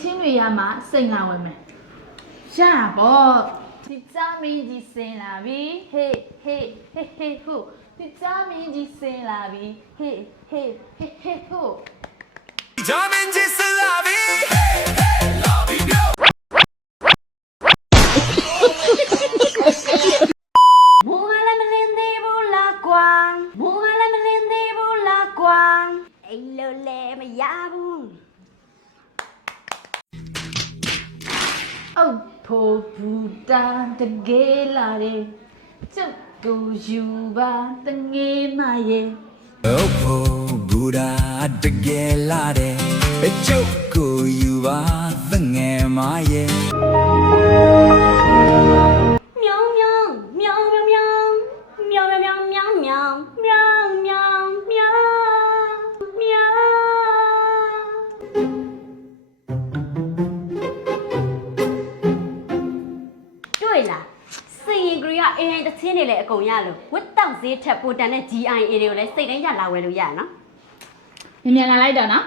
ချင်းတွေရမှာစိတ်လာဝင်မယ်ရပေါ့ဒီကြမင်းကြီးစင်လာပြီဟေးဟေးဟေးဟေးဟိုဒီကြမင်းကြီးစင်လာပြီဟေးဟေးဟေးဟေးဟိုကြမင်းကြီးစင်လာပြီမိုးကလည်းမလင်းသေးဘူးလားကွာမိုးကလည်းမလင်းသေးဘူးလားကွာအိမ်လို့လည်းမရဘူးအောက်ဖို့ဘူတာတကယ်လာတယ်ကျုပ်ကိုယူပါတငယ်မရဲ့ Ohဘူရာတကယ်လာတယ်အကျုပ်ကိုယူပါသငယ်မရဲ့喵喵喵喵喵喵喵喵喵喵喵喵喵တွေ့လားစင်ရင်ကလေးက AI တချင်းနေလေအကုန်ရလို့ဝတ်တောက်ဈေးထက်ပိုတန်တဲ့ GIA တွေကိုလည်းစိတ်တိုင်းရလာဝယ်လို့ရနော်မြန်မြန်လာလိုက်တော့နော်